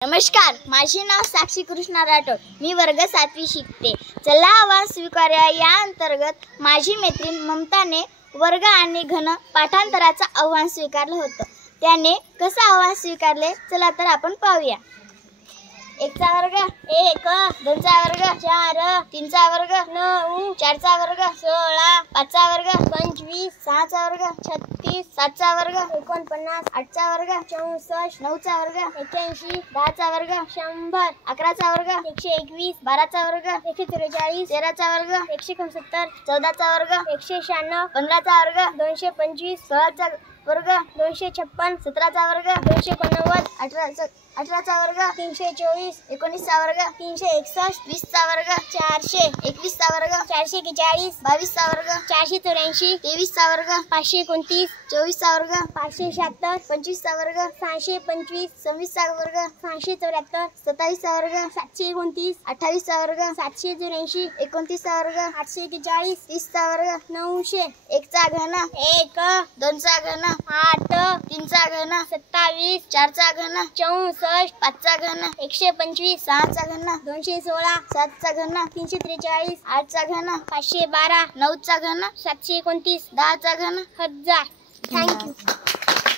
नमस्कार, माझे नाव साक्षी कृष्णा राठोड. मी वर्ग 7वी शिकते. चला आव्हान स्वीकारूया या अंतर्गत माझी मैत्रीण ममताने वर्ग आणि घन पाठांतराचं आव्हान स्वीकारलं होतं. त्याने कसं आव्हान स्वीकारले चला तर आपण पाहूया. 1 चा वर्ग 1, 2 चा वर्ग 4, 3 चा वर्ग 9, 4 चा वर्ग 16, 5 चा वर्ग 25, 6 चा वर्ग 36, 7 चा वर्ग 49, 8 चा वर्ग 64, 9 चा वर्ग 81, 10 चा वर्ग 100, 11 चा वर्ग 121, 12 चा वर्ग 143, 13 चा वर्ग 175, 14 चा वर्ग 196, 15 चा वर्ग 225, 16 चा वर्ग 256, 17 चा वर्ग 289, 18 चा वर्ग 324, 19 चा वर्ग 361, 20 चा वर्ग 400, 21 चा वर्ग 441, 22 चा वर्ग 484, 23 चा वर्ग 529, 24 चा वर्ग 576, 25 चा वर्ग 625, 26 चा वर्ग 674, 27 चा वर्ग 729, 28 चा वर्ग 784, 29 चा वर्ग 841, 30 चा वर्ग 900, 1 चा घन 1, 2 चा घन 8, 3 चा घन 27, 4 चा घन 64, 5 चा घन 125, 6 चा घन 216, 7 चा घन 343, 8 चा घन 512, 9 चा घन 729, 10 चा घन 1000. थँक्यू.